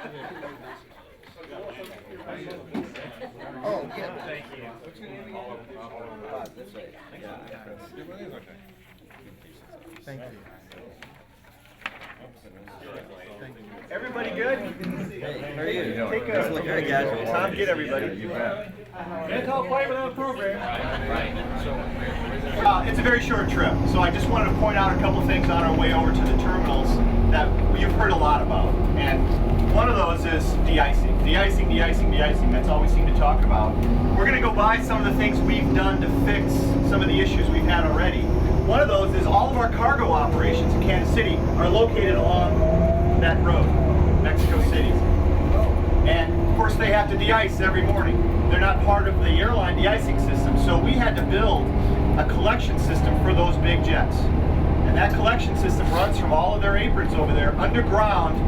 Oh, yeah. Thank you. What's your name again? That's right. Yeah, Chris. Thank you. Everybody good? Hey, how are you? Take Doesn't look very casual. Tom, get everybody. You bet. Can't all play without a program. It's a very short trip, so I just wanted to point out a couple things on our way over to the terminals that you've heard a lot about. And one of those is de-icing. De-icing, de-icing, de-icing. That's all we seem to talk about. We're going to go by some of the things we've done to fix some of the issues we've had already. One of those is all of our cargo operations in Kansas City are located along that road, Mexico City. And of course they have to de-ice every morning. They're not part of the airline de-icing system, so we had to build a collection system for those big jets. And that collection system runs from all of their aprons over there underground.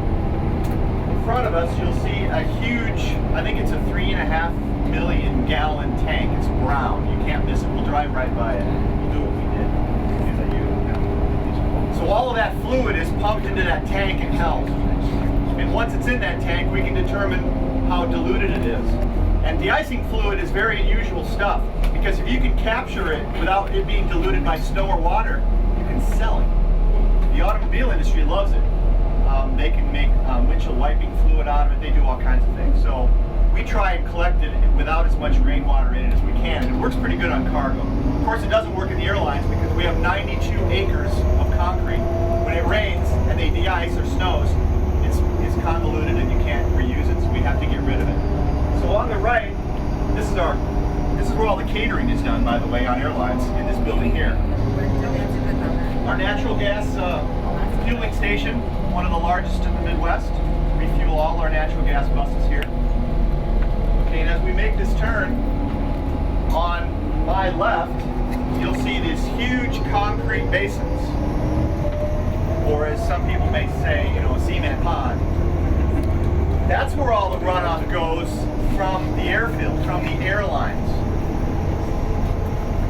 In front of us you'll see a huge, I think it's a 3.5 million gallon tank. It's brown, you can't miss it. We'll drive right by it. We'll do what we did. So all of that fluid is pumped into that tank and held. And once it's in that tank, we can determine how diluted it is. And de-icing fluid is very unusual stuff, because if you can capture it without it being diluted by snow or water, you can sell it. The automobile industry loves it. They can make windshield wiping fluid out of it. They do all kinds of things. So we try and collect it without as much rainwater in it as we can. And it works pretty good on cargo. Of course, it doesn't work in the airlines because we have 92 acres of concrete. When it rains and they de-ice or snows, it's convoluted and you can't reuse it, so we have to get rid of it. So on the right, this is where all the catering is done, by the way, on airlines, in this building here. Our natural gas fueling station, one of the largest in the Midwest. We fuel all our natural gas buses here. Okay, and as we make this turn, on my left, you'll see these huge concrete basins, or as some people may say, a cement pond. That's where all the runoff goes from the airfield, from the airlines.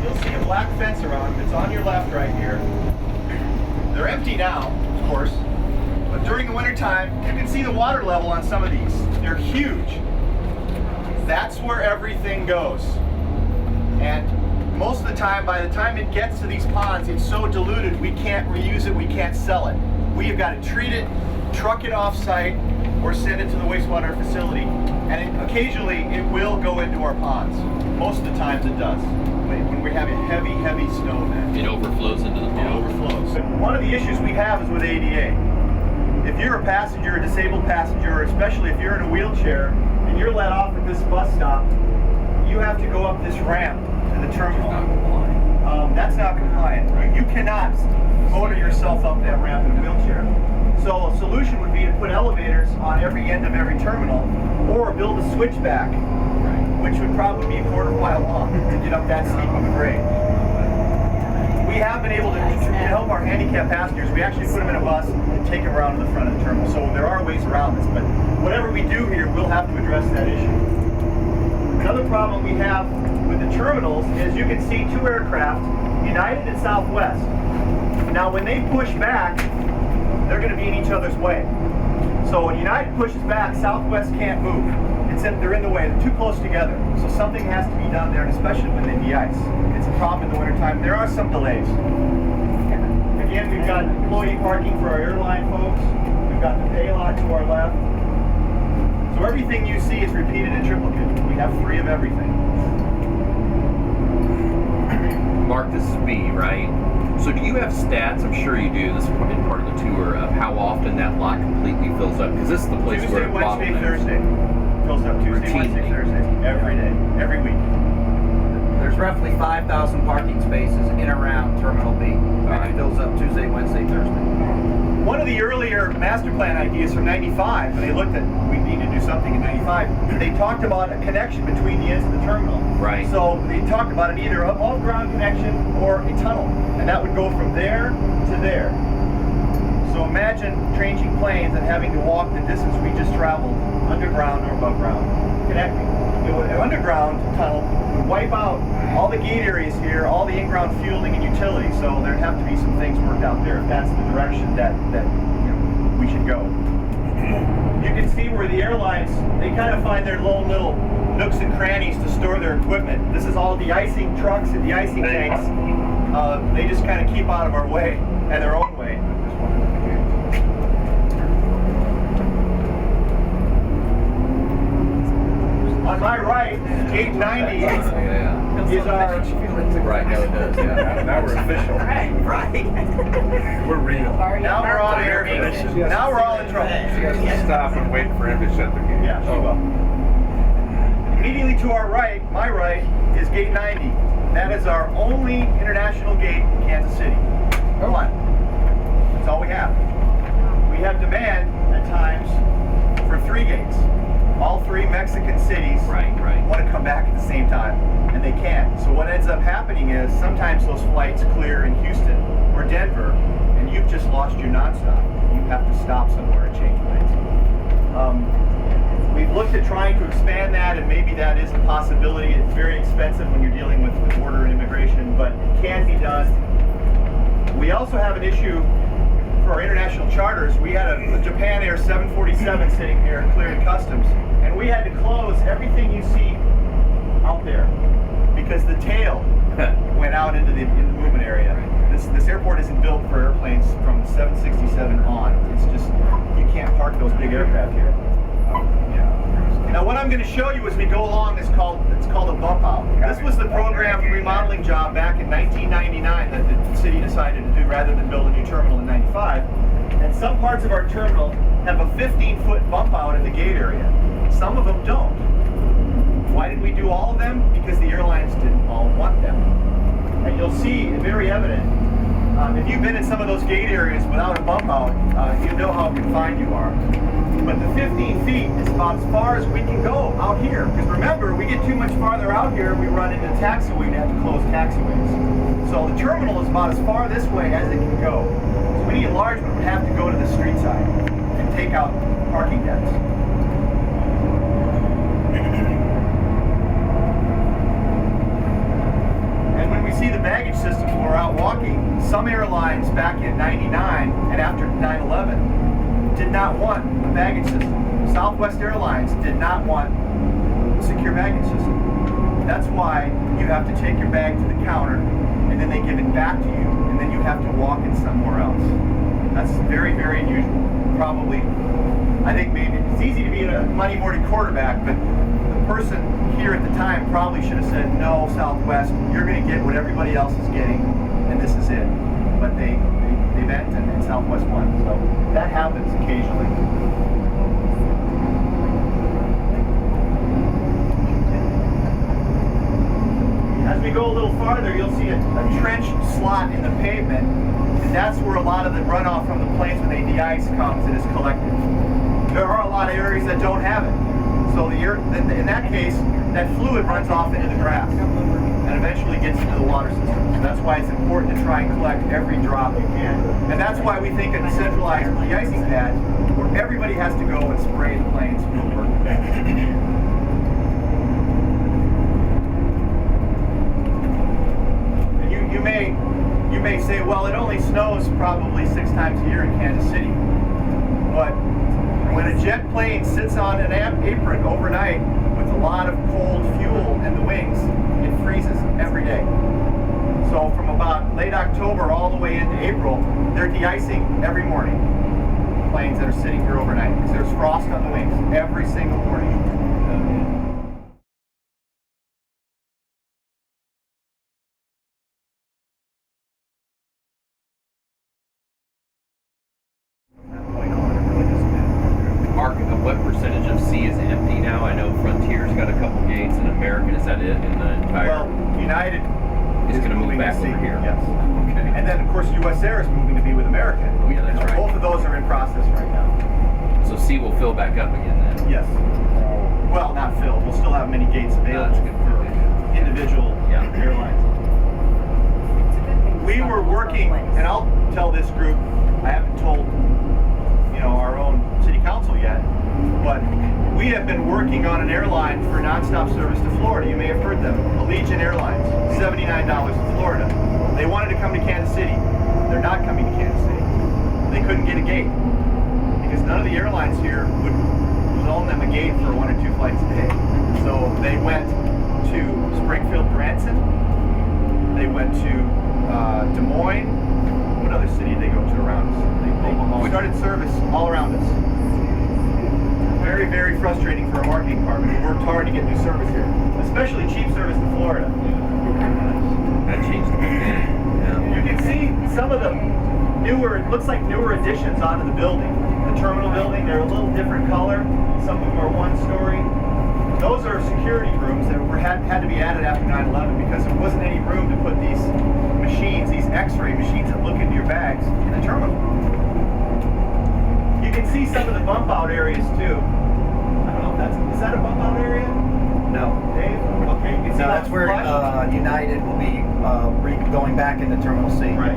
You'll see a black fence around them. It's on your left right here. They're empty now, of course, but during the wintertime, you can see the water level on some of these. They're huge. That's where everything goes. And most of the time, by the time it gets to these ponds, it's so diluted we can't reuse it, we can't sell it. We have got to treat it, truck it off-site, or send it to the wastewater facility. And occasionally it will go into our ponds. Most of the times it does. When we have a heavy, heavy snow event. It overflows into the pond. It overflows. One of the issues we have is with ADA. If you're a passenger, a disabled passenger, or especially if you're in a wheelchair and you're let off at this bus stop, you have to go up this ramp to the terminal. That's not compliant. You cannot motor yourself up that ramp in a wheelchair. So a solution would be to put elevators on every end of every terminal, or build a switchback, which would probably be a quarter mile long to get up that steep of a grade. We have been able to help our handicapped passengers. We actually put them in a bus and take them around to the front of the terminal. So there are ways around this, but whatever we do here, we'll have to address that issue. Another problem we have with the terminals is you can see two aircraft, United and Southwest. Now when they push back, they're going to be in each other's way. So when United pushes back, Southwest can't move. They're in the way. They're too close together. So something has to be done there, and especially when they de-ice. It's a problem in the wintertime. There are some delays. Again, we've got employee parking for our airline folks. We've got the pay lot to our left. So everything you see is repeated in triplicate. We have 3 of everything. Mark, this is B, right? So do you have stats, I'm sure you do, this is part of the tour, of how often that lot completely fills up? Because this is the place Tuesday, where Wednesday, Thursday. Fills up Tuesday, Wednesday, Thursday. Every day. Every week. There's roughly 5,000 parking spaces in and around Terminal B. It fills up Tuesday, Wednesday, Thursday. One of the earlier master plan ideas from '95, when they looked at we need to do something in '95, they talked about a connection between the ends of the terminal. Right. So they talked about either an above-ground connection or a tunnel, and that would go from there to there. So imagine changing planes and having to walk the distance we just traveled, underground or above ground, connecting. An underground tunnel would wipe out all the gate areas here, all the in-ground fueling and utilities. So there'd have to be some things worked out there if that's the direction that we should go. you can see where the airlines, they kind of find their lone little nooks and crannies to store their equipment. This is all de-icing trucks and de-icing tanks. They just kind of keep out of our way and their own way. On my right, 890 is our... Right, no, it does. Yeah. Now we're official. Right. We're real. Now we're all here. Now we're all in trouble. She has to stop and wait for him to shut the gate. Yeah, she will. Immediately to our right, my right, is gate 90. That is our only international gate in Kansas City. One. That's all we have. We have demand at times for 3 gates. All 3 Mexican cities want to come back at the same time, and they can't. So what ends up happening is sometimes those flights clear in Houston or Denver, and you've just lost your nonstop. You have to stop somewhere and change lanes. We've looked at trying to expand that, and maybe that is a possibility. It's very expensive when you're dealing with border and immigration, but it can be done. We also have an issue for our international charters. We had a Japan Air 747 sitting here clearing customs, and we had to close everything you see out there because the tail went out into the movement area. This airport isn't built for airplanes from the 767 on. It's just, you can't park those big aircraft here. Now what I'm going to show you as we go along is called a bump out. This was the program remodeling job back in 1999 that the city decided to do rather than build a new terminal in 95. And some parts of our terminal have a 15-foot bump out in the gate area. Some of them don't. Why did we do all of them? Because the airlines didn't all want them. And you'll see, very evident, if you've been in some of those gate areas without a bump out, you know how confined you are. But the 15 feet is about as far as we can go out here. Because remember, we get too much farther out here, we run into taxiway and have to close taxiways. So the terminal is about as far this way as it can go. So any enlargement would have to go to the street side and take out parking decks. See the baggage systems when we're out walking. Some airlines back in 99 and after 9/11 did not want a baggage system. Southwest Airlines did not want a secure baggage system. That's why you have to take your bag to the counter and then they give it back to you and then you have to walk in somewhere else. That's very, very unusual. Probably, I think maybe it's easy to be a Monday morning quarterback, but the person here at the time probably should have said, no, Southwest, you're going to get what everybody else is getting, and this is it. But they bent, and Southwest won. So that happens occasionally. As we go a little farther, you'll see a trench slot in the pavement, and that's where a lot of the runoff from the planes when they de-ice comes and is collected. There are a lot of areas that don't have it. So in that case, that fluid runs off into the grass and eventually gets into the water system. So that's why it's important to try and collect every drop you can. And that's why we think a centralized de-icing pad where everybody has to go and spray the planes will work. And you may say, well, it only snows probably 6 times a year in Kansas City. But when a jet plane sits on an apron overnight with a lot of cold fuel in the wings, it freezes every day. So from about late October all the way into April, they're de-icing every morning. Planes that are sitting here overnight because there's frost on the wings every single morning. Mark, what percentage of C is empty now? I know Frontier's got a couple gates, and American, is that it in the entire? Well, United is going to move back to C, over here. Yes. Okay. And then, of course, US Air is moving to be with American. Oh, yeah, that's right. Both of those are in process right now. So C will fill back up again then? Yes. Well, not fill. We'll still have many gates available That's good. for individual airlines. We were working, and I'll tell this group, I haven't told our own city council yet, but we have been working on an airline for nonstop service to Florida. You may have heard them, Allegiant Airlines, $79 to Florida. They wanted to come to Kansas City. They're not coming to Kansas City. They couldn't get a gate because none of the airlines here would loan them a gate for 1 or 2 flights a day. So they went to Springfield, Branson. They went to Des Moines. What other city did they go to around us? They started service all around us. Very, very frustrating for a marketing department. We worked hard to get new service here, especially cheap service to Florida. That changed the whole game. Yeah. You can see some of the newer, it looks like newer additions onto the building. The terminal building, they're a little different color. Some of them are 1-story. Those are security rooms that had to be added after 9/11 because there wasn't any room to put these machines, these X-ray machines that look into your bags in the terminal. You can see some of the bump out areas too. I don't know if is that a bump out area? No. Dave? Okay, you can see No, that's where United will be going back into Terminal C right.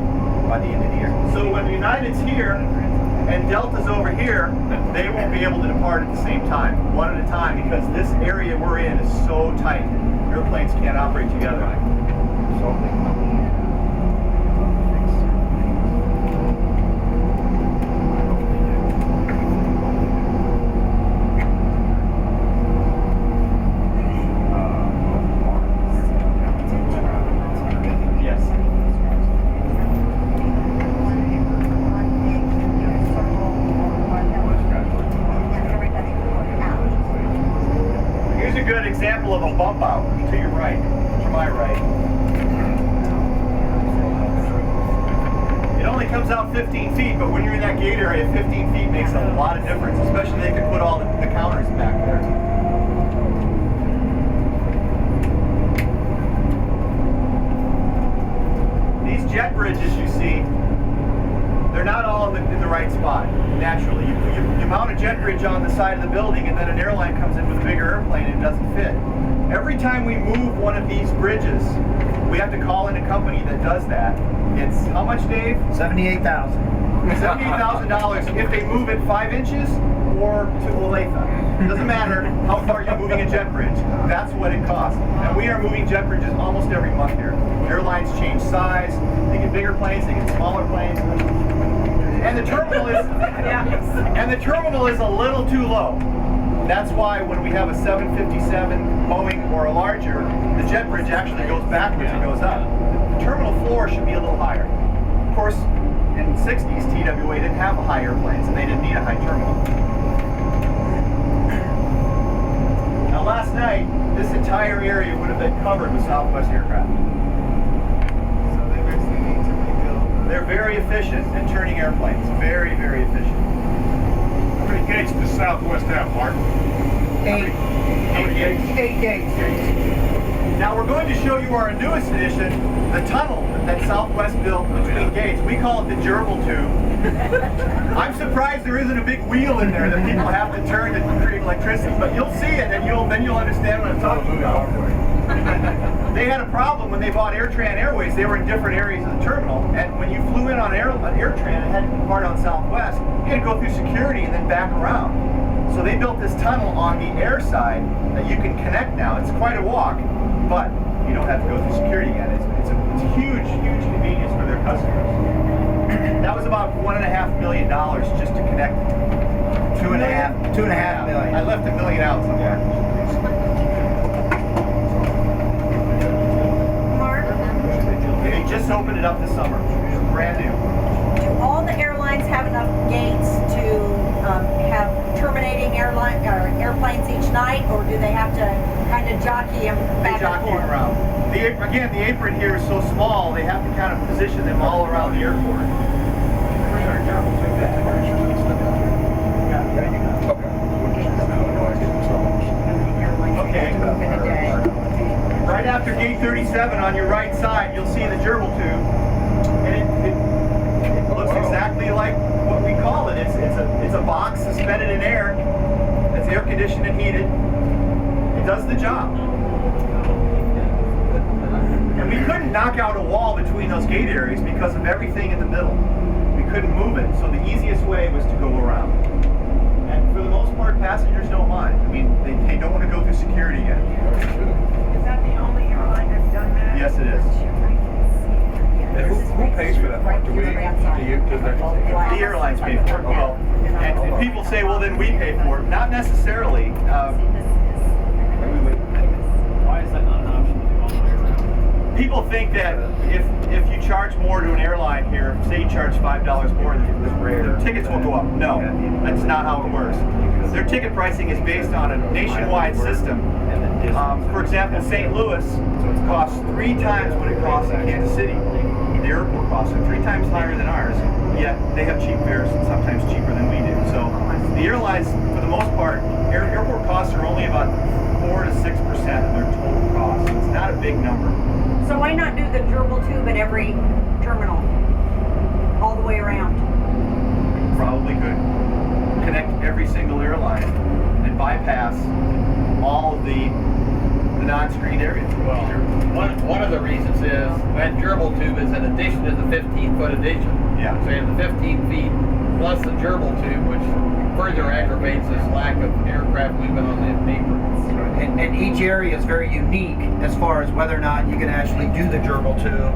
by the end of the year. So when United's here and Delta's over here, they won't be able to depart at the same time, one at a time, because this area we're in is so tight. Airplanes can't operate together. Yes. Here's a good example of a bump out to your right, to my right. It only comes out 15 feet, but when you're in that gate area, 15 feet makes a lot of difference, especially they could put all the counters back there. These jet bridges you see, they're not all in the right spot, naturally. You mount a jet bridge on the side of the building and then an airline comes in with a bigger airplane and it doesn't fit. Every time we move one of these bridges, we have to call in a company that does that. It's how much, Dave? $78,000. $78,000 if they move it 5 inches or to Olathe. It doesn't matter how far you're moving a jet bridge. That's what it costs. And we are moving jet bridges almost every month here. Airlines change size. They get bigger planes. They get smaller planes. And the terminal is a little too low. That's why when we have a 757 Boeing or a larger, the jet bridge actually goes backwards and goes up. The terminal floor should be a little higher. Of course, in the 60s, TWA didn't have high airplanes and they didn't need a high terminal. Now last night, this entire area would have been covered with Southwest aircraft. So they basically need to rebuild. They're very efficient at turning airplanes. Very, very efficient. How many gates does Southwest have, Mark? 8 gates. 8 gates. Now we're going to show you our newest addition, the tunnel that Southwest built between gates. We call it the gerbil tube. I'm surprised there isn't a big wheel in there that people have to turn to create electricity, but you'll see it and you'll understand what I'm talking about. They had a problem when they bought AirTran Airways. They were in different areas of the terminal, and when you flew in on AirTran and had to depart on Southwest, you had to go through security and then back around. So they built this tunnel on the air side that you can connect now. It's quite a walk, but you don't have to go through security again. It's a huge, huge convenience for their customers. That was about $1.5 million just to connect. 2.5 million. I left $1 million out somewhere. Mark, They just opened it up this summer. Brand new. do all the airlines have enough gates to have terminating airplanes each night, or do they have to kind of jockey them back They jockey and forth? around. Again, the apron here is so small, they have to kind of position them all around the airport. Okay. Right after gate 37 on your right side, you'll see the gerbil tube, and it looks exactly like what we call it. It's a box suspended in air. It's air conditioned and heated. It does the job. And we couldn't knock out a wall between those gate areas because of everything in the middle. We couldn't move it, so the easiest way was to go around. And for the most part, passengers don't mind. I mean, they don't want to go through security again. Is that the only airline that's done that? Yes, it is. And who pays for that, Mark? Do you? The airlines pay for it. Well, And people say, well, then we pay for it. Not necessarily. Why is that not an option to do all the way around? People think that if you charge more to an airline here, say you charge $5 more, their tickets will go up. No, that's not how it works. Their ticket pricing is based on a nationwide system. For example, St. Louis costs 3 times what it costs in Kansas City. The airport costs are 3 times higher than ours, yet they have cheap fares and sometimes cheaper than we do. So the airlines, for the most part, airport costs are only about 4 to 6% of their total cost. So it's not a big number. So why not do the gerbil tube at every terminal, all the way around? Probably could connect every single airline and bypass all of the non-screened areas. Well, one of the reasons is that gerbil tube is in addition to the 15-foot addition. Yeah. So you have the 15 feet plus the gerbil tube, which further aggravates this lack of aircraft movement on the paper. And each area is very unique as far as whether or not you can actually do the gerbil tube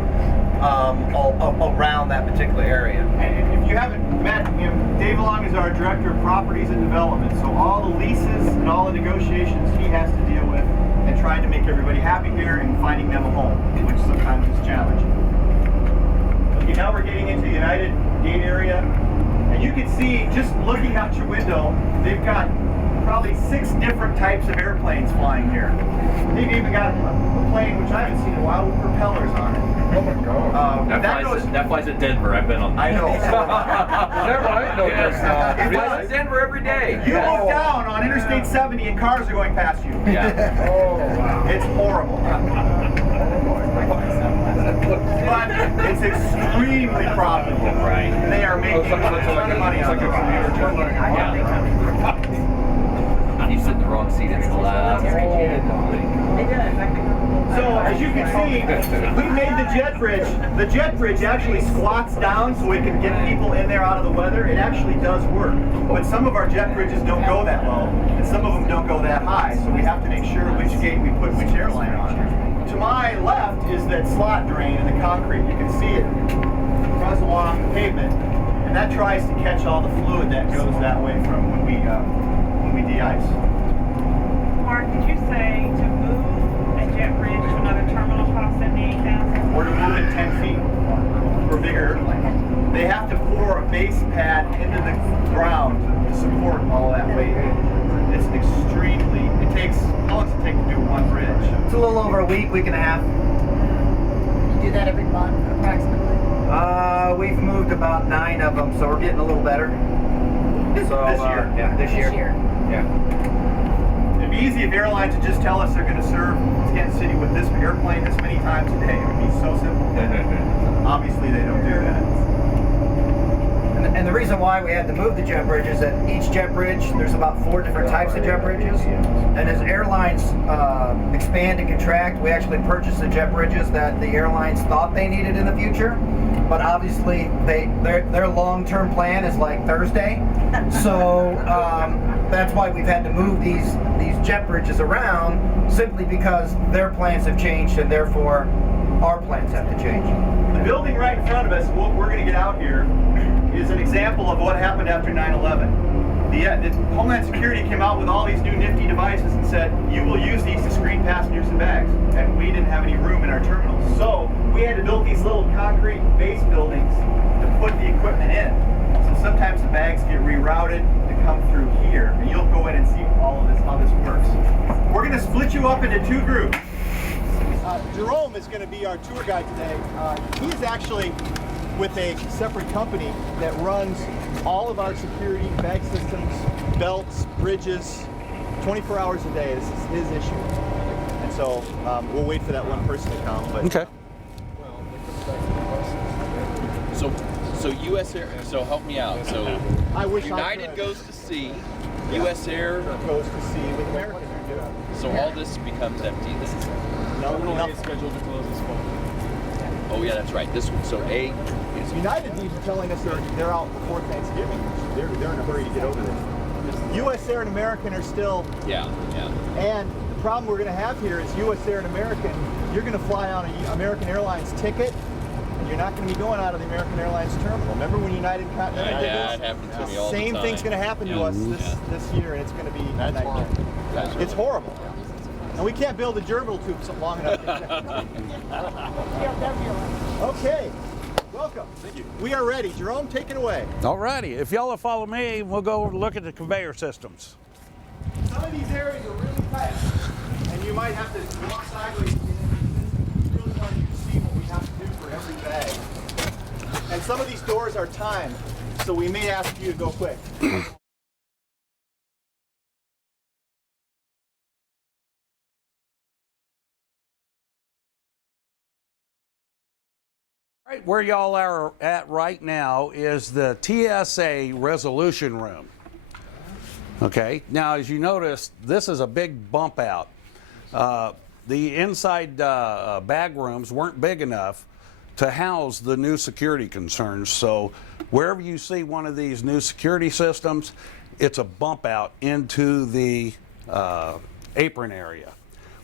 around that particular area. And if you haven't met him, Dave Long is our Director of Properties and Development. So all the leases and all the negotiations he has to deal with and trying to make everybody happy here and finding them a home, which sometimes is challenging. Okay, now we're getting into the United Gate area. And you can see, just looking out your window, they've got probably 6 different types of airplanes flying here. They've even got a plane, which I haven't seen in a while, with propellers on it. Oh my God. That flies at Denver. I've been on. I know. Never mind. No, It flies at Denver every day. You look down on Interstate 70 and cars are going past you. Yeah. Oh, wow. It's horrible. But it's extremely profitable. Right. They are making a ton of money on those. You sit in the wrong seat. It's loud. So as you can see, we made the jet bridge. The jet bridge actually squats down so it can get people in there out of the weather. It actually does work. But some of our jet bridges don't go that low, and some of them don't go that high. So we have to make sure which gate we put which airline on. To my left is that slot drain in the concrete. You can see it runs along the pavement, and that tries to catch all the fluid that goes that way from when we de-ice. Mark, did you say to move a jet bridge to another terminal cost $78,000? Or to move it 10 feet for a bigger airplane. They have to pour a base pad into the ground to support all that weight. It's it takes, how long does it take to do one bridge? It's a little over a week and a half. You do that every month, approximately? We've moved about 9 of them, so we're getting a little better. So, This year? Yeah, this year. Yeah. It'd be easy if airlines would just tell us they're going to serve Kansas City with this airplane this many times a day. It would be so simple. Obviously, they don't do that. And the reason why we had to move the jet bridge is that each jet bridge, there's about 4 different types of jet bridges. And as airlines expand and contract, we actually purchase the jet bridges that the airlines thought they needed in the future. But obviously, their long-term plan is like Thursday. So that's why we've had to move these jet bridges around, simply because their plans have changed and therefore our plans have to change. The building right in front of us, what we're going to get out here, is an example of what happened after 9/11. The Homeland Security came out with all these new nifty devices and said, you will use these to screen passengers and bags. And we didn't have any room in our terminals. So we had to build these little concrete base buildings to put the equipment in. So sometimes the bags get rerouted to come through here. And you'll go in and see all of this, how this works. We're going to split you up into 2 groups. Jerome is going to be our tour guide today. He's actually with a separate company that runs all of our security, bag systems, belts, bridges, 24 hours a day. This is his issue. And so we'll wait for that one person to come. But, Okay. So U.S. Air. So help me out. So I wish United goes to sea. U.S. Air goes to sea with American. So all this becomes empty. This is. No, scheduled to close this fall. Oh yeah, that's right. This one. So A is. United is telling us they're out before Thanksgiving. They're in a hurry to get over this. U.S. Air and American are still. Yeah. And the problem we're going to have here is U.S. Air and American. You're going to fly on an American Airlines ticket, and you're not going to be going out of the American Airlines terminal. Remember when United Continental did Yeah, this? it happens to me all the Same time. thing's going to happen to us this year, and it's going to be a nightmare. It's horrible. And we can't build a gerbil tube so long enough. Okay, welcome. Thank you. We are ready. Jerome, take it away. Alrighty, if y'all will follow me, we'll go look at the conveyor systems. Some of these areas are really tight, and you might have to walk sideways. We really want you to see what we have to do for every bag. And some of these doors are timed, so we may ask you to go quick. Right, where y'all are at right now is the TSA resolution room. Okay, now as you notice, this is a big bump out. The inside bag rooms weren't big enough to house the new security concerns. So wherever you see one of these new security systems, it's a bump out into the apron area,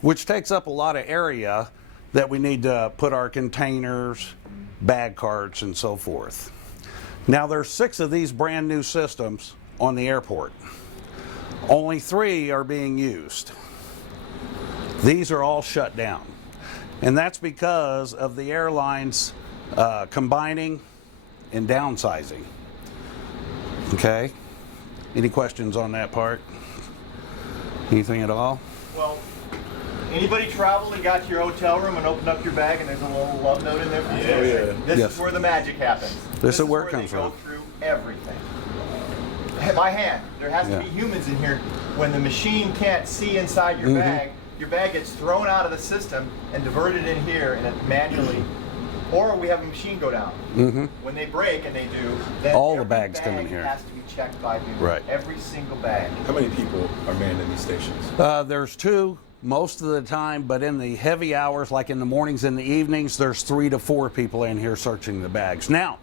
which takes up a lot of area that we need to put our containers, bag carts, and so forth. Now there's 6 of these brand new systems on the airport. Only 3 are being used. These are all shut down. And that's because of the airlines combining and downsizing. Okay? Any questions on that part? Anything at all? Well, anybody traveled and got to your hotel room and opened up your bag and there's a little love note in there for you? This Yes. is where the magic happens. This is where it they comes go from. through everything. By hand. There has to be humans in here. When the machine can't see inside your bag gets thrown out of the system and diverted in here and it manually, or we have a machine go down. When they break, and they do, then All the every bags come in bag here. has to be checked by human. Right. Every single bag. How many people are manned in these stations? There's 2 most of the time, but in the heavy hours, like in the mornings and the evenings, there's 3 to 4 people in here searching the bags. Now,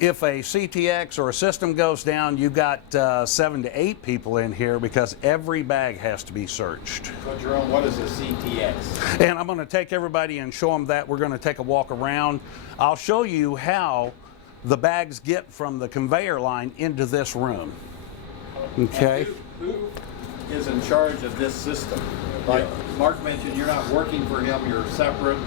if a CTX or a system goes down, you got 7 to 8 people in here because every bag has to be searched. So Jerome, what is a CTX? And I'm going to take everybody and show them that. We're going to take a walk around. I'll show you how the bags get from the conveyor line into this room. Okay? Who is in charge of this system? Like Mark mentioned, you're not working for him, you're separate.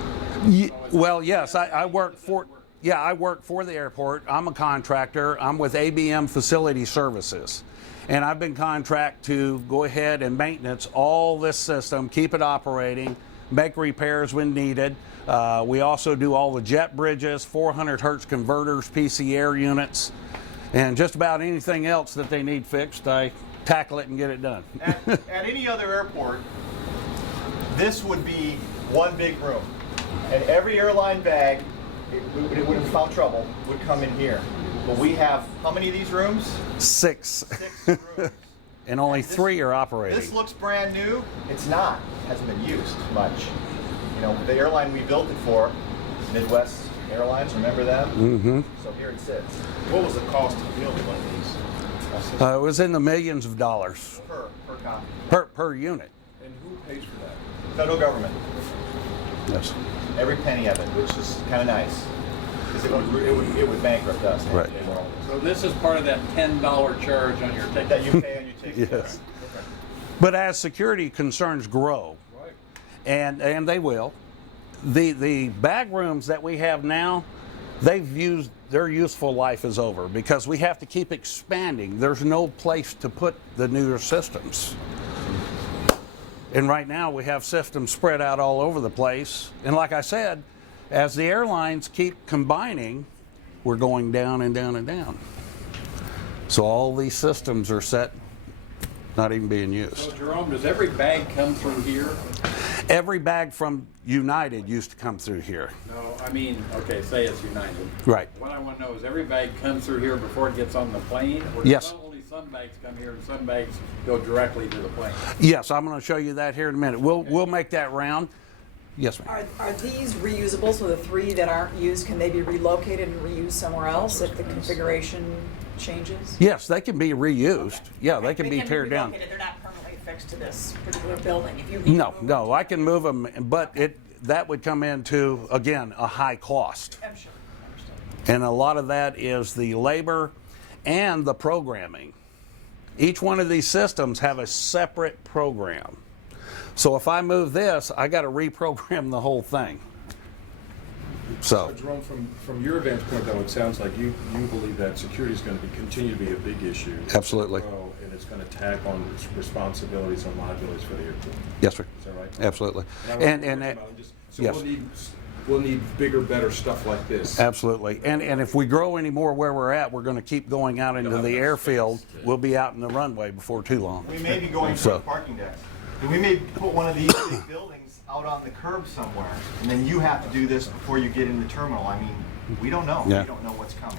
Well, yes, I work for. Yeah, I work for the airport. I'm a contractor. I'm with ABM Facility Services. And I've been contracted to go ahead and maintenance all this system, keep it operating, make repairs when needed. We also do all the jet bridges, 400 hertz converters, PCR units, and just about anything else that they need fixed, I tackle it and get it done. At any other airport, this would be one big room. And every airline bag, it would have found trouble, would come in here. But we have, how many of these rooms? 6. 6 rooms. And only 3 are operating. This looks brand new. It's not. It hasn't been used much. You know, the airline we built it for, Midwest Airlines, remember them? So here it sits. What was the cost of building one of these? It was in the millions of dollars Per copy. per unit. And who pays for that? Federal government. Yes. Every penny of it, which is kind of nice. Because it would bankrupt us. Right. So this is part of that $10 charge on your ticket. That you pay on your ticket. Yes. But as security concerns grow, and they will, the bag rooms that we have now, their useful life is over because we have to keep expanding. There's no place to put the newer systems. And right now we have systems spread out all over the place. And like I said, as the airlines keep combining, we're going down and down and down. So all these systems are set, not even being used. So Jerome, does every bag come through here? Every bag from United used to come through here. No, I mean, okay, say it's United. Right. What I want to know is every bag comes through here before it gets on the plane? Or Yes. only some bags come here and some bags go directly to the plane? Yes, I'm going to show you that here in a minute. We'll make that round. Yes, ma'am. Are these reusable? So the 3 that aren't used, can they be relocated and reused somewhere else if the configuration changes? Yes, they can be reused. Yeah, they can be teared down. They're not permanently fixed to this particular building. If you No, I can move them, but that would come into, again, a high cost. I'm sure. And a lot of that is the labor and the programming. Each one of these systems have a separate program. So if I move this, I got to reprogram the whole thing. So Jerome, from your vantage point, though, it sounds like you believe that security is going to continue to be a big issue. Absolutely. And it's going to tack on responsibilities and liabilities for the airport. yes, sir. Is that right? Absolutely. So yes. we'll need bigger, better stuff like this. Absolutely. And if we grow any more where we're at, we're going to keep going out into the airfield. We'll be out in the runway before too long. We may be going for a parking deck. And we may put one of these big buildings out on the curb somewhere, and then you have to do this before you get in the terminal. I mean, we don't know. Yeah. We don't know what's coming.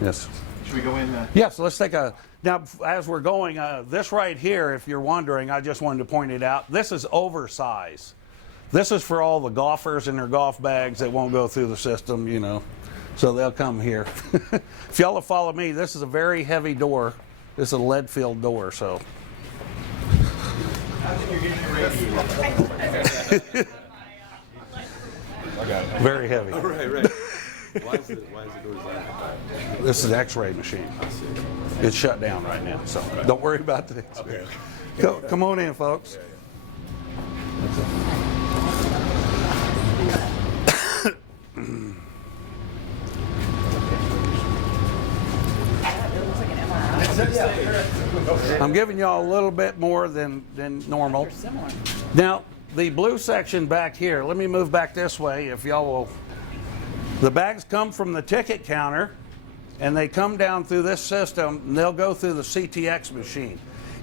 Yes. Should we go in? Yes, let's take a, now as we're going, this right here, if you're wondering, I just wanted to point it out, this is oversized. This is for all the golfers in their golf bags that won't go through the system, you know, so they'll come here. If y'all will follow me, this is a very heavy door. This is a lead-filled door, so. I think you're getting irradiated. Very heavy. Right. Why is the door designed? This is an X-ray machine. It's shut down right now, so don't worry about this. Okay. Come on in, folks. I'm giving y'all a little bit more than normal. Now, the blue section back here, let me move back this way if y'all will. The bags come from the ticket counter and they come down through this system and they'll go through the CTX machine.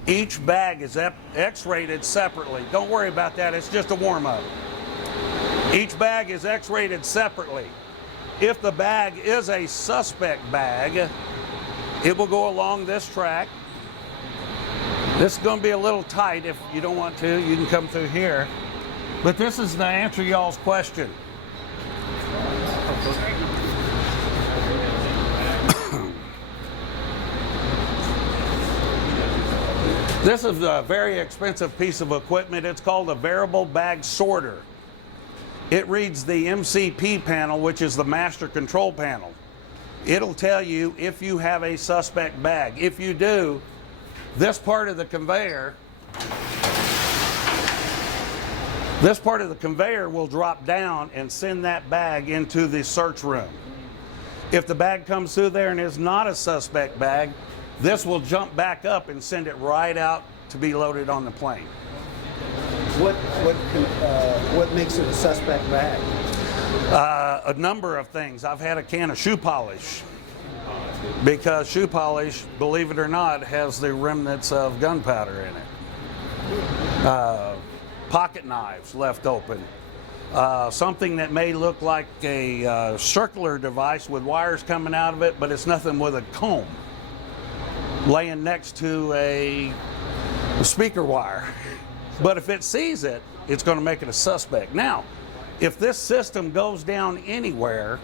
Each bag is X-rated separately. Don't worry about that, it's just a warm-up. Each bag is X-rated separately. If the bag is a suspect bag, it will go along this track. This is going to be a little tight. If you don't want to, you can come through here. But this is to answer y'all's question. This is a very expensive piece of equipment. It's called a variable bag sorter. It reads the MCP panel, which is the master control panel. It'll tell you if you have a suspect bag. If you do, this part of the conveyor will drop down and send that bag into the search room. If the bag comes through there and is not a suspect bag, this will jump back up and send it right out to be loaded on the plane. What makes it a suspect bag? A number of things. I've had a can of shoe polish because shoe polish, believe it or not, has the remnants of gunpowder in it. Pocket knives left open. Something that may look like a circular device with wires coming out of it, but it's nothing with a comb laying next to a speaker wire. But if it sees it, it's going to make it a suspect. Now, if this system goes down anywhere,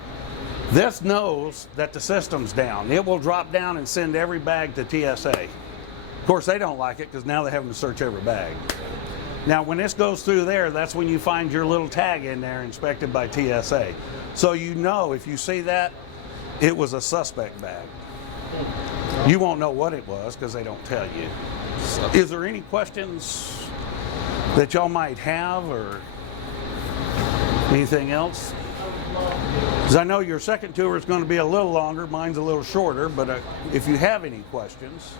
this knows that the system's down. It will drop down and send every bag to TSA. Of course, they don't like it because now they're having to search every bag. Now, when this goes through there, that's when you find your little tag in there inspected by TSA. So you know, if you see that, it was a suspect bag. You won't know what it was because they don't tell you. So, is there any questions that y'all might have or anything else? Because I know your second tour is going to be a little longer, mine's a little shorter, but if you have any questions.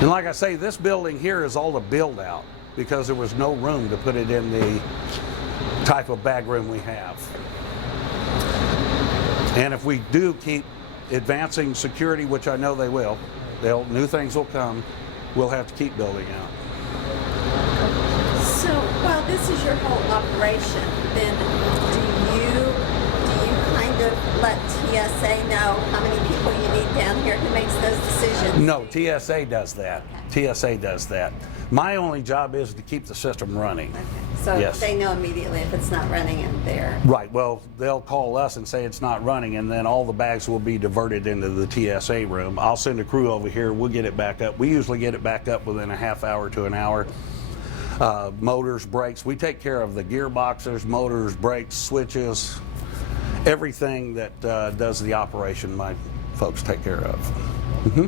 And like I say, this building here is all the build out because there was no room to put it in the type of bag room we have. And if we do keep advancing security, which I know they will, new things will come, we'll have to keep building out. So while this is your whole operation, then do you kind of let TSA know how many people you need down here? Who makes those decisions? No, TSA does that. Okay. TSA does that. My only job is to keep the system running. Okay. So Yes. they know immediately if it's not running in there. Right. Well, they'll call us and say it's not running, and then all the bags will be diverted into the TSA room. I'll send a crew over here. We'll get it back up. We usually get it back up within a half hour to an hour. motors, brakes. We take care of the gearboxes, motors, brakes, switches, everything that does the operation. My folks take care of. Mm-hmm.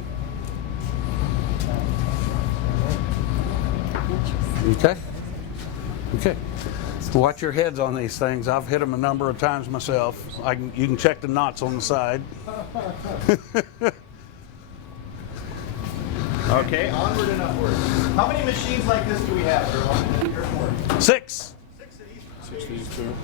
Okay. Okay. Watch your heads on these things. I've hit them a number of times myself. You can check the knots on the side. Okay, onward and upward. How many machines like this do we have, Erlon, in the airport? 6. 6 of these. 6 of these too.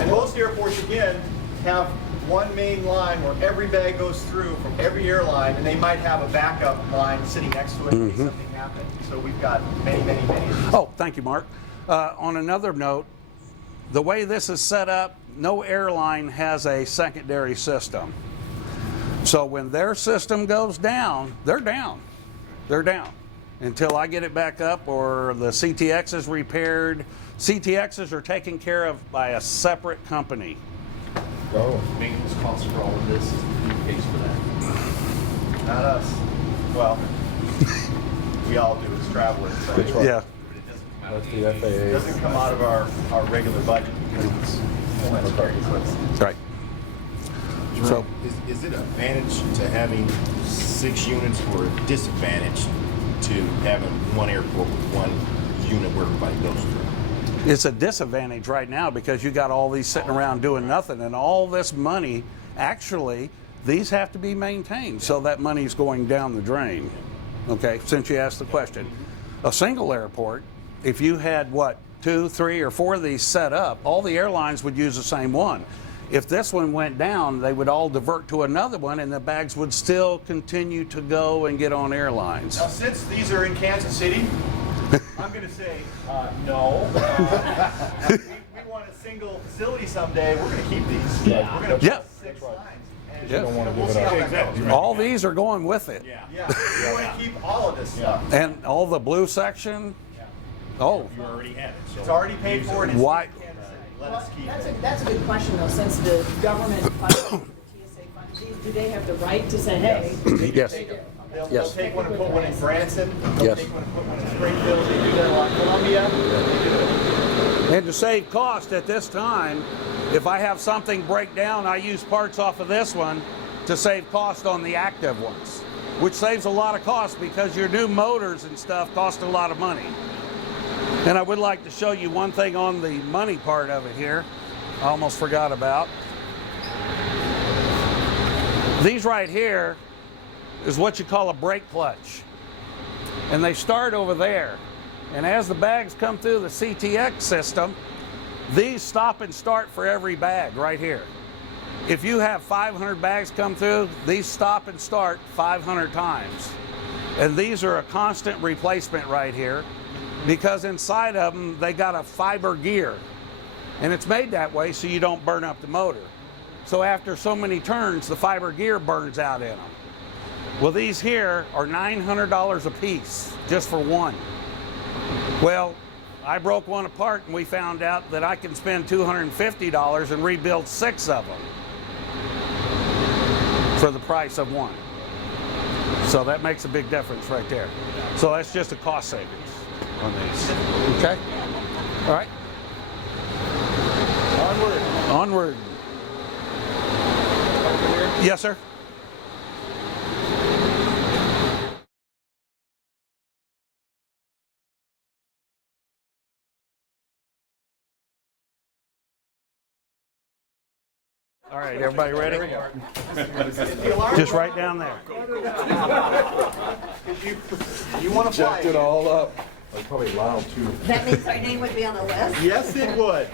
And most airports, again, have one main line where every bag goes through from every airline, and they might have a backup line sitting next to it in case something happens. So we've got many, many, many of these. Oh, thank you, Mark. On another note, the way this is set up, no airline has a secondary system. So when their system goes down, they're down. They're down until I get it back up or the CTX is repaired. CTXs are taken care of by a separate company. Oh. Maintenance costs for all of this is who pays for that? Not us. Well, we all do as travelers. So That's right. Yeah. That's the FAA. It doesn't come out of our regular budget because it's planetary eclipse. Right. So Is it an advantage to having 6 units or a disadvantage to having one airport with one unit where everybody goes through? it's a disadvantage right now because you got all these sitting around doing nothing, and all this money, actually, these have to be maintained, so that money's going down the drain. Okay, since you asked the question. A single airport, if you had, what, 2, 3, or 4 of these set up, all the airlines would use the same one. If this one went down, they would all divert to another one, and the bags would still continue to go and get on airlines. Now, since these are in Kansas City, I'm going to say no. We want a single facility someday. We're going to keep these. Yeah. We're going to Yeah. put 6 lines. And Yeah. we'll see how that goes. All these are going with it. Yeah. We want to keep all of this stuff. And all the blue section, oh. You already have it. So It's already paid for. And it's Why? in Kansas City. Let us keep That's it. that's a good question though, since the government funds the TSA funds these, do they have the right to say, hey? Yes. They do. Okay. They'll take one and put one in Branson. They'll Yes. take one and put one in Springfield. They do that along Columbia. They do it. And to save cost at this time, if I have something break down, I use parts off of this one to save cost on the active ones, which saves a lot of cost because your new motors and stuff cost a lot of money. And I would like to show you one thing on the money part of it here. I almost forgot about. These right here is what you call a brake clutch. And they start over there. And as the bags come through the CTX system, these stop and start for every bag right here. If you have 500 bags come through, these stop and start 500 times. And these are a constant replacement right here because inside of them, they got a fiber gear. And it's made that way so you don't burn up the motor. So after so many turns, the fiber gear burns out in them. Well, these here are $900 a piece just for one. Well, I broke one apart and we found out that I can spend $250 and rebuild 6 of them for the price of one. So that makes a big difference right there. So that's just a cost savings on these. Okay? All right. Onward. Onward. Yes, sir. All right, everybody ready? Just right down there. You want to fly? Checked it all up. That's probably loud too. That means our name would be on the list? Yes, it would.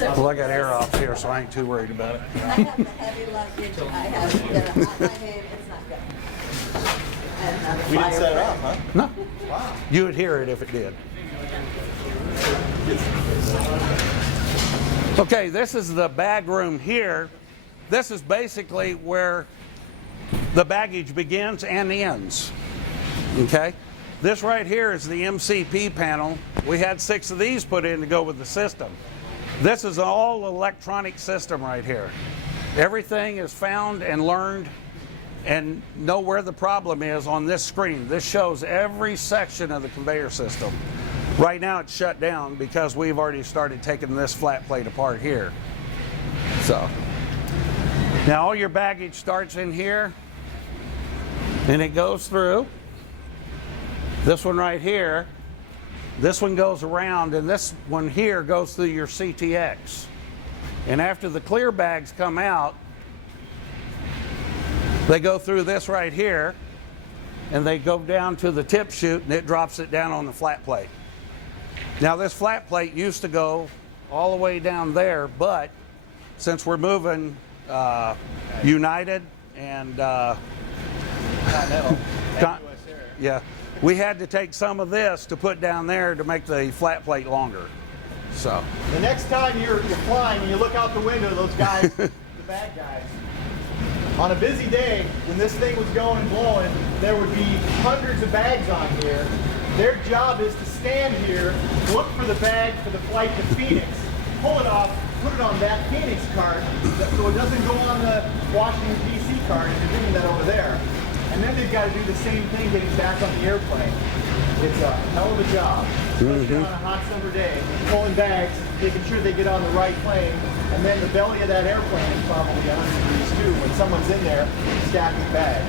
Well, I got air off here, so I ain't too worried about it. I have the heavy luggage. I have my name. It's not good. And, We didn't set it up, huh? No. Wow. You would hear it if it did. Okay, this is the bag room here. This is basically where the baggage begins and ends. Okay? This right here is the MCP panel. We had 6 of these put in to go with the system. This is an all electronic system right here. Everything is found and learned and know where the problem is on this screen. This shows every section of the conveyor system. Right now it's shut down because we've already started taking this flat plate apart here. So now all your baggage starts in here and it goes through. This one right here, this one goes around, and this one here goes through your CTX. And after the clear bags come out, they go through this right here, and they go down to the tip chute, and it drops it down on the flat plate. Now this flat plate used to go all the way down there, but since we're moving United and yeah, we had to take some of this to put down there to make the flat plate longer. So the next time you're flying and you look out the window, those guys, the bad guys, on a busy day, when this thing was going and blowing, there would be hundreds of bags on here. Their job is to stand here, look for the bag for the flight to Phoenix, pull it off, put it on that Phoenix cart, so it doesn't go on the Washington, D.C. cart, if you're doing that over there. And then they've got to do the same thing getting back on the airplane. It's a hell of a job, especially on a hot summer day, pulling bags, making sure they get on the right plane, and then the belly of that airplane is probably 100 degrees too when someone's in there stacking bags.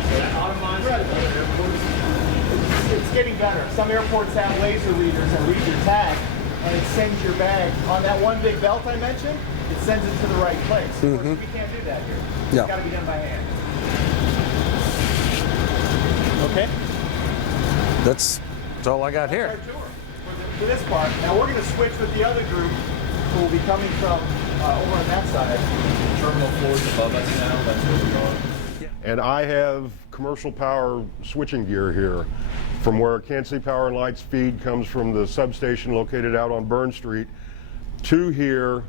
It's getting better. Some airports have laser readers that read your tag, and it sends your bag on that one big belt I mentioned. It sends it to the right place. Of course, we can't do that here. It's got to be done by hand. Okay. That's all I got here. Our tour for this part. Now we're going to switch with the other group who will be coming from over on that side. Terminal floors above us now. That's where we are. And I have commercial power switching gear here from where Kansas City Power and Light's feed comes from the substation located out on Burn Street to here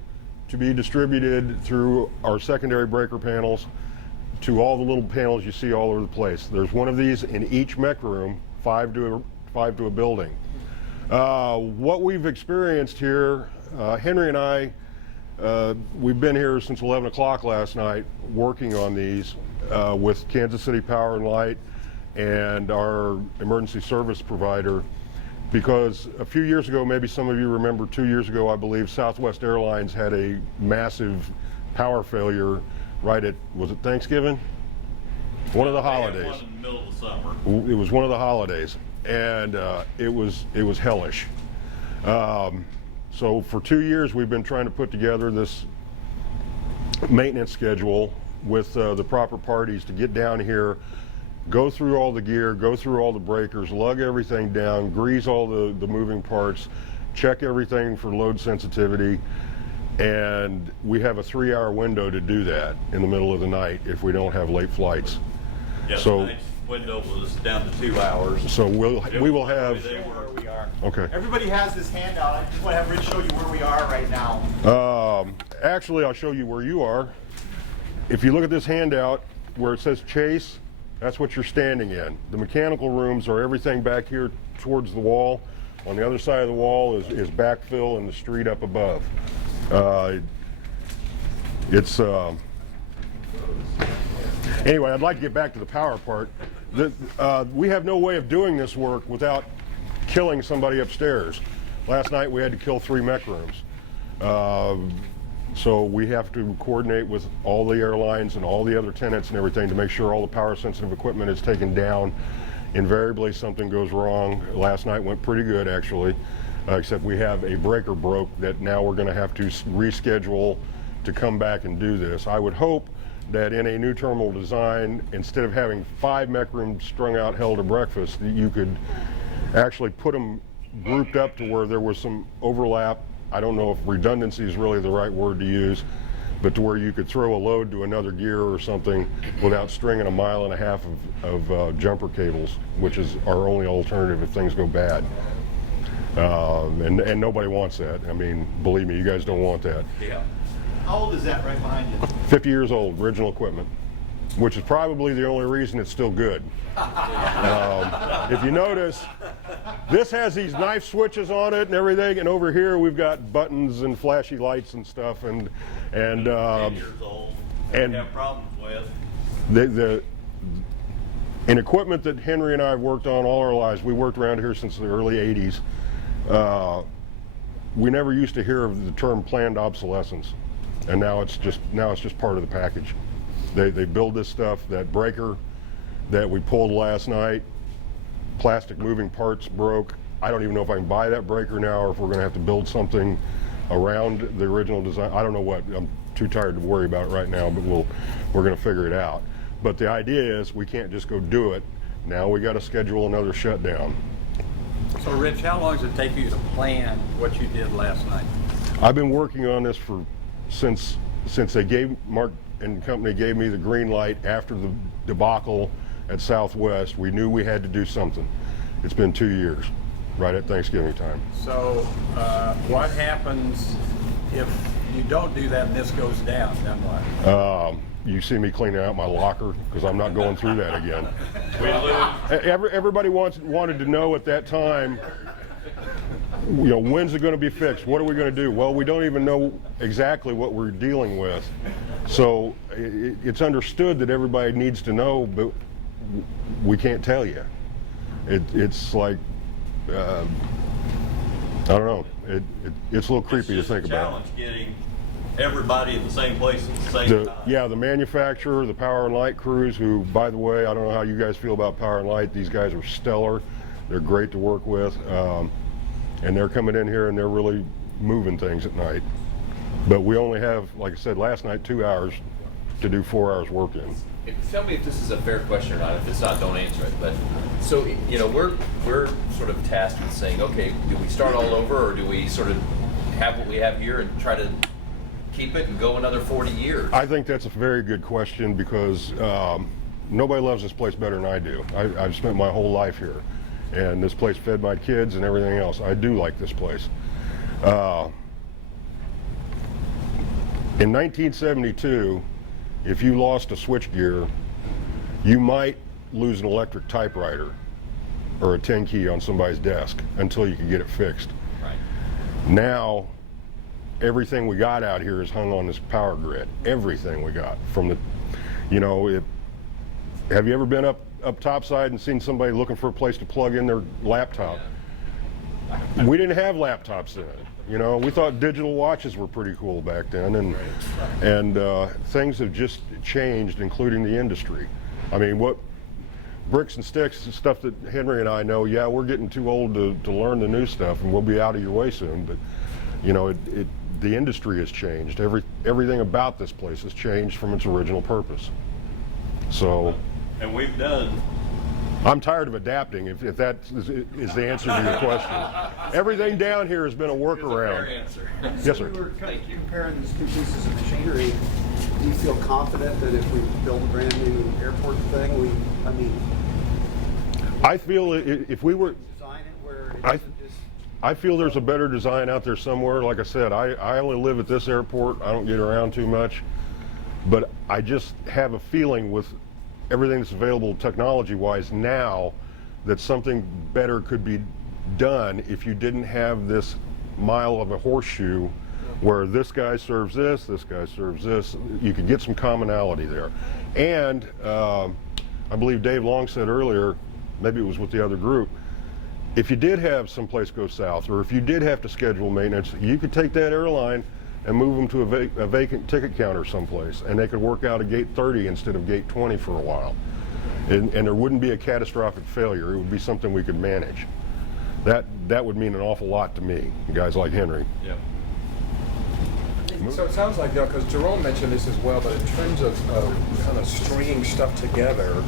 to be distributed through our secondary breaker panels to all the little panels you see all over the place. There's one of these in each mech room, five to a building. What we've experienced here, Henry and I, we've been here since 11 o'clock last night working on these with Kansas City Power and Light and our emergency service provider, because a few years ago, maybe some of you remember 2 years ago, I believe Southwest Airlines had a massive power failure right at, was it Thanksgiving? One of the holidays. One in the middle of the summer. It was one of the holidays, and it was hellish. So for 2 years we've been trying to put together this maintenance schedule with the proper parties to get down here, go through all the gear, go through all the breakers, lug everything down, grease all the moving parts, check everything for load sensitivity, and we have a 3-hour window to do that in the middle of the night if we don't have late flights. Yes, so the next window was down to 2 hours. So we will have. Where we are. Okay. Everybody has this handout. I just want to have Rich show you where we are right now. Actually, I'll show you where you are. If you look at this handout where it says Chase, that's what you're standing in. The mechanical rooms are everything back here towards the wall. On the other side of the wall is backfill and the street up above. Anyway, I'd like to get back to the power part. We have no way of doing this work without killing somebody upstairs. Last night we had to kill 3 mech rooms. So we have to coordinate with all the airlines and all the other tenants and everything to make sure all the power sensitive equipment is taken down. Invariably something goes wrong. Last night went pretty good actually, except we have a breaker broke that now we're going to have to reschedule to come back and do this. I would hope that in a new terminal design, instead of having 5 mech rooms strung out hell to breakfast, you could actually put them grouped up to where there was some overlap. I don't know if redundancy is really the right word to use, but to where you could throw a load to another gear or something without stringing 1.5 miles of jumper cables, which is our only alternative if things go bad. And nobody wants that. I mean, believe me, you guys don't want that. Yeah. How old is that right behind you? 50 years old, original equipment, which is probably the only reason it's still good. If you notice, this has these knife switches on it and everything, and over here we've got buttons and flashy lights and stuff, and 10 years old. and we have problems with. In equipment that Henry and I have worked on all our lives, we worked around here since the early 80s. We never used to hear of the term planned obsolescence, and now it's just part of the package. They build this stuff. That breaker that we pulled last night, plastic moving parts broke. I don't even know if I can buy that breaker now, or if we're going to have to build something around the original design. I don't know what. I'm too tired to worry about it right now, but we're going to figure it out. But the idea is we can't just go do it. Now we got to schedule another shutdown. So Rich, how long does it take you to plan what you did last night? I've been working on this since Mark and company gave me the green light after the debacle at Southwest. We knew we had to do something. It's been 2 years, right at Thanksgiving time. So what happens if you don't do that and this goes down, then what? You see me cleaning out my locker because I'm not going through that again. Everybody wanted to know at that time, when's it going to be fixed? What are we going to do? Well, we don't even know exactly what we're dealing with. So it's understood that everybody needs to know, but we can't tell you. It's like, I don't know. It's a little creepy to think about. Challenge getting everybody in the same place at the same time. Yeah, the manufacturer, the Power and Light crews, who, by the way, I don't know how you guys feel about Power and Light. These guys are stellar. They're great to work with. And they're coming in here and they're really moving things at night. But we only have, like I said last night, 2 hours to do 4 hours work in. Tell me if this is a fair question or not. If it's not, don't answer it. But so we're sort of tasked with saying, okay, do we start all over, or do we sort of have what we have here and try to keep it and go another 40 years? I think that's a very good question because nobody loves this place better than I do. I've spent my whole life here, and this place fed my kids and everything else. I do like this place. In 1972, if you lost a switchgear, you might lose an electric typewriter or a 10 key on somebody's desk until you could get it fixed. Right. Now, everything we got out here is hung on this power grid. Everything we got from the, have you ever been up topside and seen somebody looking for a place to plug in their laptop? Yeah. We didn't have laptops then. We thought digital watches were pretty cool back then, and things have just changed, including the industry. I mean, what bricks and sticks, stuff that Henry and I know, yeah, we're getting too old to learn the new stuff, and we'll be out of your way soon, but the industry has changed. Everything about this place has changed from its original purpose. So, and we've done. I'm tired of adapting, if that is the answer to your question. Everything down here has been a workaround. Yes, sir. We were kind of comparing these two pieces of machinery. Do you feel confident that if we build a brand new airport thing, I feel if we were, design it where I feel there's a better design out there somewhere. Like I said, I only live at this airport. I don't get around too much. But I just have a feeling with everything that's available technology-wise now that something better could be done if you didn't have this mile of a horseshoe where this guy serves this guy serves this. You could get some commonality there. And I believe Dave Long said earlier, maybe it was with the other group, if you did have someplace go south, or if you did have to schedule maintenance, you could take that airline and move them to a vacant ticket counter someplace, and they could work out at gate 30 instead of gate 20 for a while. And there wouldn't be a catastrophic failure. It would be something we could manage. That would mean an awful lot to me, guys like Henry. Yeah. So it sounds like, because Jerome mentioned this as well, but in terms of kind of stringing stuff together,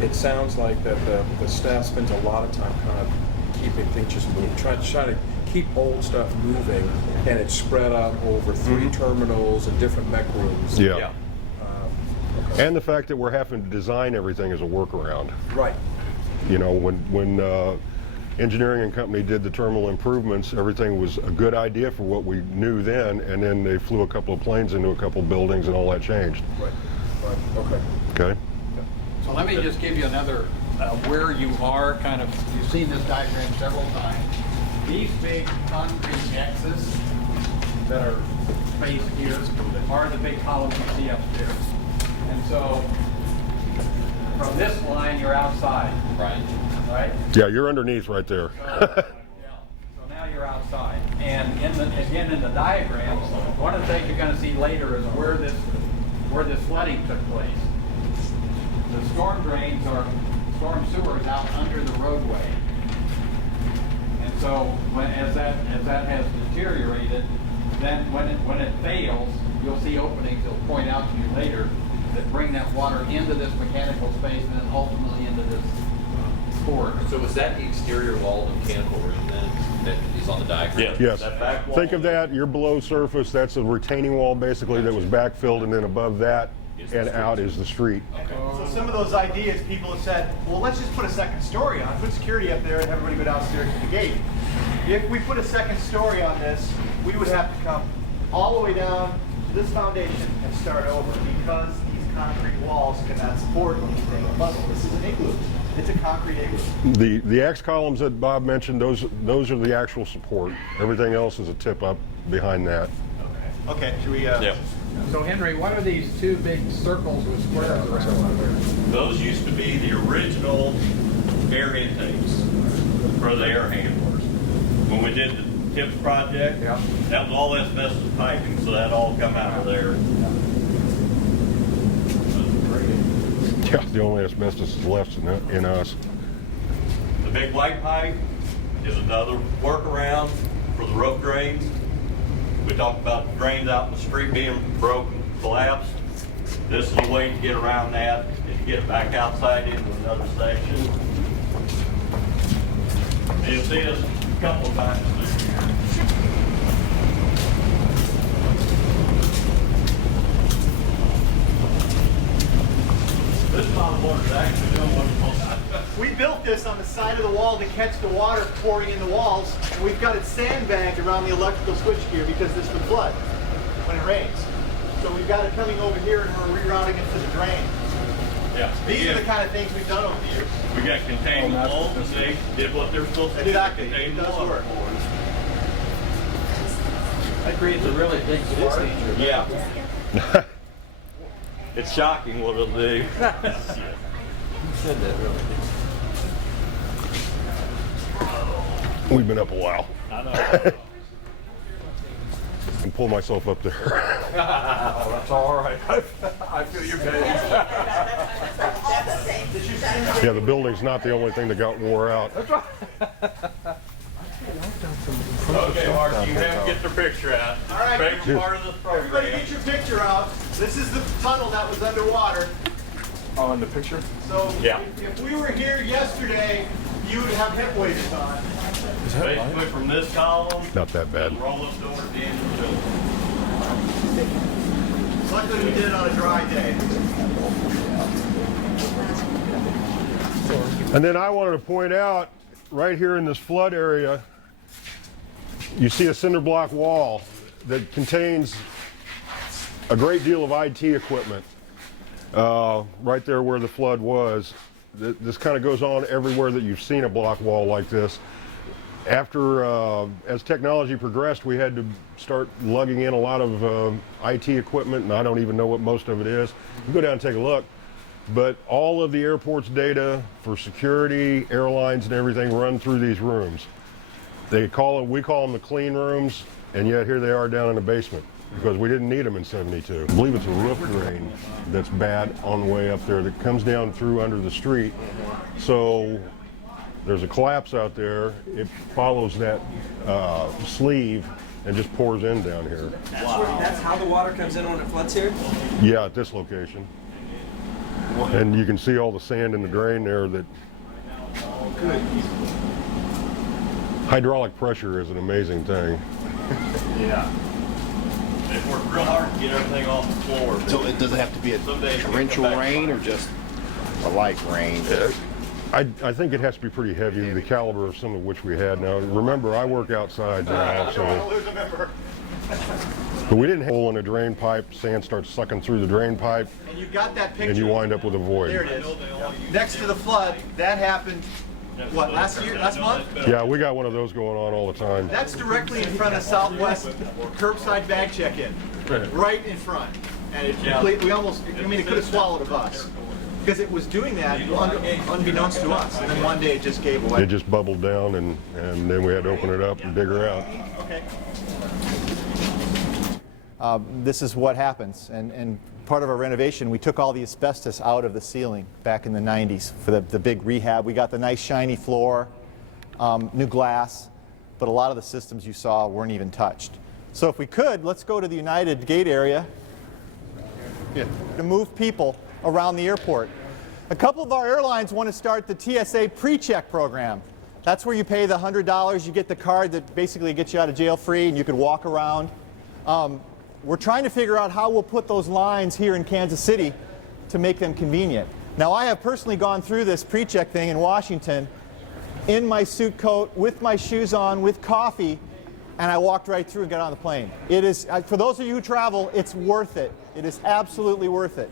it sounds like that the staff spends a lot of time kind of keeping things just moving, trying to keep old stuff moving, and it's spread out over 3 terminals and different mech rooms. Yeah. Okay. And the fact that we're having to design everything as a workaround. Right. When engineering and company did the terminal improvements, everything was a good idea for what we knew then, and then they flew a couple of planes into a couple of buildings and all that changed. Right. Okay. Okay. So let me just give you another where you are kind of, you've seen this diagram several times. These big concrete X's that are spaced here are the big columns you see upstairs. And so from this line, you're outside. Right. Right? Yeah, you're underneath right there. So now you're outside. And again in the diagrams, one of the things you're going to see later is where this flooding took place. The storm drains or storm sewers out under the roadway. And so as that has deteriorated, then when it fails, you'll see openings they'll point out to you later that bring that water into this mechanical space and then ultimately into this corridor. So was that the exterior wall of the mechanical room then that is on the diagram? Yes. Think of that, you're below surface, that's a retaining wall basically that was backfilled, and then above that and out is the street. So some of those ideas, people have said, well, let's just put a second story on, put security up there and have everybody go downstairs to the gate. If we put a second story on this, we would have to come all the way down to this foundation and start over because these concrete walls cannot support anything above it. This is an igloo. It's a concrete igloo. The X columns that Bob mentioned, those are the actual support. Everything else is a tip up behind that. Okay, should we? So Henry, what are these two big circles with squares around them? Those used to be the original air intakes for the air handlers. When we did the TIPS project, that was all asbestos piping, so that all come out of there. Yeah, the only asbestos is left in us. The big white pipe is another workaround for the roof drains. We talked about the drains out in the street being broken, collapsed. This is a way to get around that and to get it back outside into another section. And you'll see this a couple of times this year. This bottom water is actually doing what it's supposed to do. We built this on the side of the wall to catch the water pouring in the walls, and we've got it sandbagged around the electrical switchgear because this would flood when it rains. So we've got it coming over here and we're rerouting it to the drain. Yeah. These are the kind of things we've done over the years. We got contained walls and they did what they're supposed to do. Exactly. Contained It does wall. work. That creates a really big spark. Yeah. It's shocking what it'll do. You said that really. We've been up a while. I know. I can pull myself up there. Oh, that's all right. I feel your pain. Yeah, the building's not the only thing that got wore out. That's right. Okay, Mark, you have to get the picture out. All right. Favorite part of this program. Everybody get your picture out. This is the tunnel that was underwater. Oh, in the picture? So Yeah. if we were here yesterday, you would have hip waders on. Basically from this column, Not that bad. roll up door at the end of the building. Luckily we did it on a dry day. And then I wanted to point out, right here in this flood area, you see a cinder block wall that contains a great deal of IT equipment right there where the flood was. This kind of goes on everywhere that you've seen a block wall like this. After, as technology progressed, we had to start lugging in a lot of IT equipment, and I don't even know what most of it is. You go down and take a look. But all of the airport's data for security, airlines, and everything run through these rooms. We call them the clean rooms, and yet here they are down in the basement because we didn't need them in '72. I believe it's a roof drain that's bad on the way up there that comes down through under the street. So there's a collapse out there. It follows that sleeve and just pours in down here. That's how the water comes in when it floods here? Yeah, at this location. And you can see all the sand in the drain there. That hydraulic pressure is an amazing thing. Yeah. They've worked real hard to get everything off the floor. So does it have to be a torrential rain or just a light rain? I think it has to be pretty heavy, the caliber of some of which we had. Now, remember, I work outside now, so. But we didn't have a hole in a drain pipe, sand starts sucking through the drain pipe. And you've got that picture. And you wind up with a void. There it is. Next to the flood, that happened, what, last month? Yeah, we got one of those going on all the time. That's directly in front of Southwest curbside bag check-in. Right in front. And it completely, we almost, I mean, it could have swallowed a bus. because it was doing that unbeknownst to us, and then one day it just gave away. It just bubbled down, and then we had to open it up and dig her out. Okay. This is what happens, and part of our renovation, we took all the asbestos out of the ceiling back in the 90s for the big rehab. We got the nice shiny floor, new glass, but a lot of the systems you saw weren't even touched. So if we could, let's go to the United gate area to move people around the airport. A couple of our airlines want to start the TSA pre-check program. That's where you pay the $100, you get the card that basically gets you out of jail free, and you could walk around. We're trying to figure out how we'll put those lines here in Kansas City to make them convenient. Now, I have personally gone through this pre-check thing in Washington in my suit coat, with my shoes on, with coffee, and I walked right through and got on the plane. It is, for those of you who travel, it's worth it. It is absolutely worth it.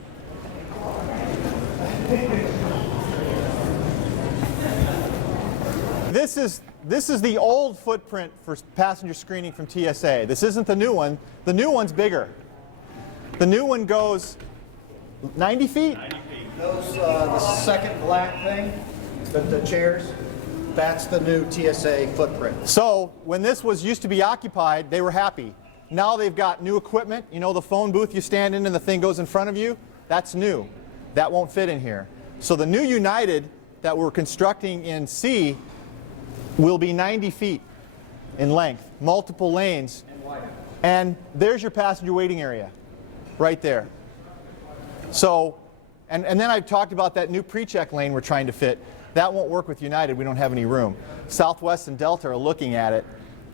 This is the old footprint for passenger screening from TSA. This isn't the new one. The new one's bigger. The new one goes 90 feet? 90 feet. Those, the second black thing, the chairs, that's the new TSA footprint. So when this used to be occupied, they were happy. Now they've got new equipment. You know the phone booth you stand in and the thing goes in front of you? That's new. That won't fit in here. So the new United that we're constructing in C will be 90 feet in length, multiple lanes. And there's your passenger waiting area, right there. So, and then I've talked about that new pre-check lane we're trying to fit. That won't work with United, we don't have any room. Southwest and Delta are looking at it,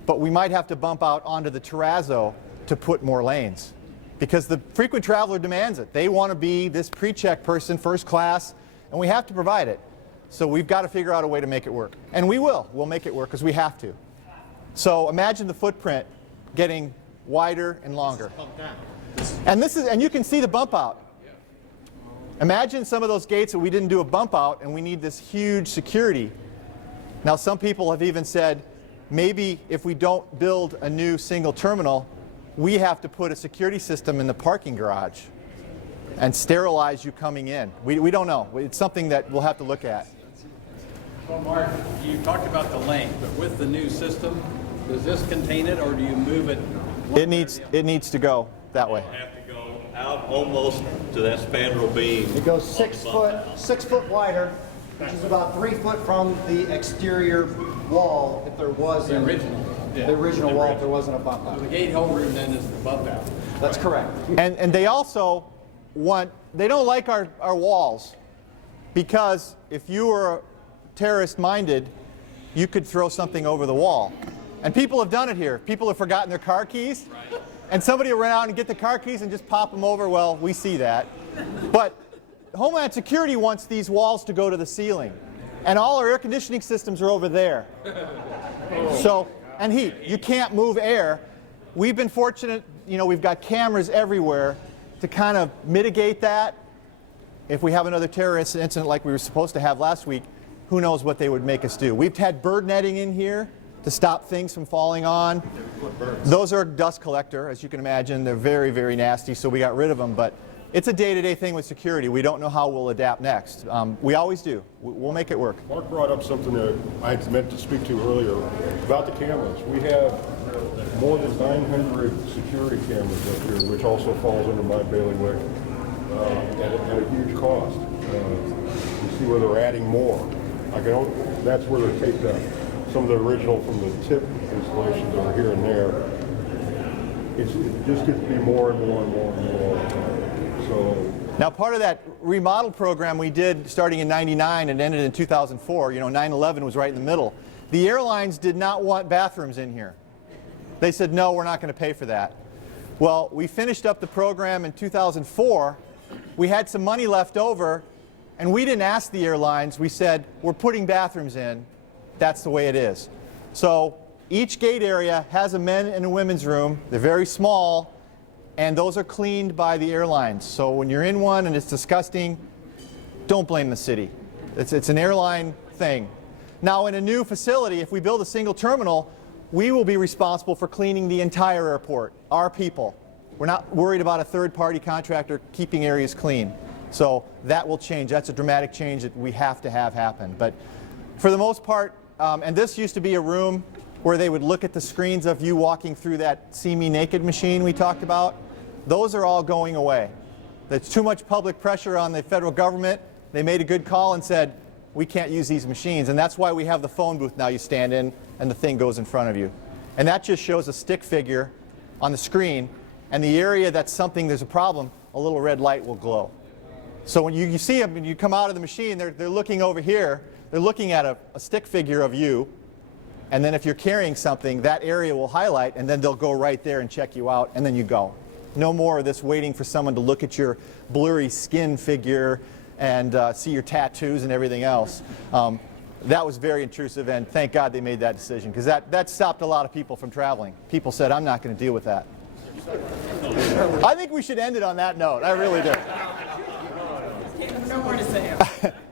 but we might have to bump out onto the Terrazzo to put more lanes. Because the frequent traveler demands it. They want to be this pre-check person, first class, and we have to provide it. So we've got to figure out a way to make it work. And we will. We'll make it work because we have to. So imagine the footprint getting wider and longer. And you can see the bump out. Imagine some of those gates that we didn't do a bump out and we need this huge security. Now some people have even said maybe if we don't build a new single terminal, we have to put a security system in the parking garage and sterilize you coming in. We don't know. It's something that we'll have to look at. Well, Mark, you talked about the length, but with the new system, does this contain it or do you move it? It needs to go that way. Have to go out almost to that spandrel beam. It goes 6 foot wider, which is about 3 foot from the exterior wall if there was the original. The original wall if there wasn't a bump out. So the gate holder then is the bump out. That's correct. And they also they don't like our walls, because if you were terrorist minded, you could throw something over the wall. And people have done it here. People have forgotten their car keys, and somebody will run out and get the car keys and just pop them over. Well, we see that. But Homeland Security wants these walls to go to the ceiling, and all our air conditioning systems are over there. So, and heat. You can't move air. We've been fortunate, we've got cameras everywhere to kind of mitigate that. If we have another terror incident like we were supposed to have last week, who knows what they would make us do. We've had bird netting in here to stop things from falling on. Those are dust collector, as you can imagine. They're very, very nasty, so we got rid of them. But it's a day-to-day thing with security. We don't know how we'll adapt next. We always do. We'll make it work. Mark brought up something that I meant to speak to earlier about the cameras. We have more than 900 security cameras up here, which also falls under my bailiwick at a huge cost. You see where they're adding more. That's where they're taped up. Some of the original from the tip installations are here and there. It just gets to be more and more and more and more. So now, part of that remodel program we did starting in '99 and ended in 2004, 9/11 was right in the middle. The airlines did not want bathrooms in here. They said, no, we're not going to pay for that. Well, we finished up the program in 2004. We had some money left over, and we didn't ask the airlines. We said, we're putting bathrooms in. That's the way it is. So each gate area has a men and a women's room. They're very small, and those are cleaned by the airlines. So when you're in one and it's disgusting, don't blame the city. It's an airline thing. Now in a new facility, if we build a single terminal, we will be responsible for cleaning the entire airport, our people. We're not worried about a third-party contractor keeping areas clean. So that will change. That's a dramatic change that we have to have happen. But for the most part, and this used to be a room where they would look at the screens of you walking through that See Me Naked machine we talked about. Those are all going away. There's too much public pressure on the federal government. They made a good call and said, we can't use these machines. And that's why we have the phone booth now you stand in and the thing goes in front of you. And that just shows a stick figure on the screen, and the area that's something, there's a problem, a little red light will glow. So when you see them, when you come out of the machine, they're looking over here, they're looking at a stick figure of you, and then if you're carrying something, that area will highlight, and then they'll go right there and check you out, and then you go. No more of this waiting for someone to look at your blurry skin figure and see your tattoos and everything else. That was very intrusive, and thank God they made that decision, because that stopped a lot of people from traveling. People said, I'm not going to deal with that. I think we should end it on that note. I really do. No more to say.